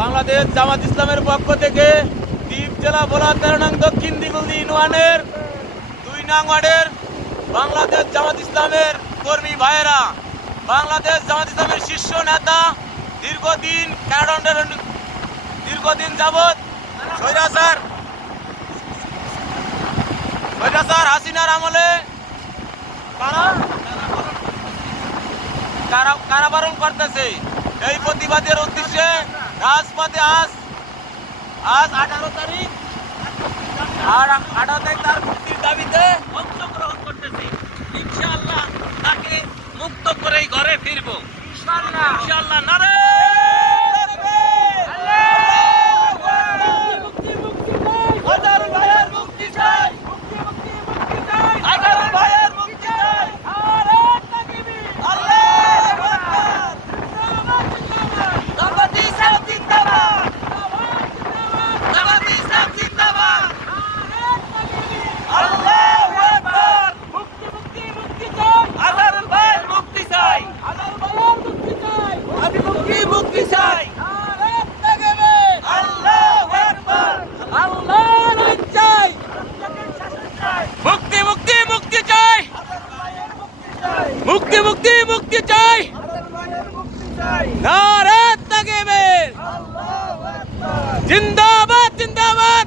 বাংলাদেশ জামাত ইসলামের পক্ষ থেকে দ্বীপ জেলা ভোলা 13 নং দক্ষিণ দিগুলদি ইউনিয়নের 2 নং ওয়ার্ডের বাংলাদেশ জামাত ইসলামের কর্মী ভাইয়েরা, বাংলাদেশ জামাত ইসলামের শীর্ষ নেতা দীর্ঘদিন যাবৎ স্বৈরাচার হাসিনার আমলে কারাবরণ করতেছে। এই প্রতিবাদের উদ্দেশ্যে রাজপথে আজ 18 তারিখ তার মুক্তির দাবিতে অংশগ্রহণ করতেছি। ইনশাআল্লাহ তাকে মুক্ত করেই ঘরে ফিরবো ইনশাআল্লাহ। নারে মুক্তি চাই। নারে তাকবীর, জিন্দাবাদ জিন্দাবাদ।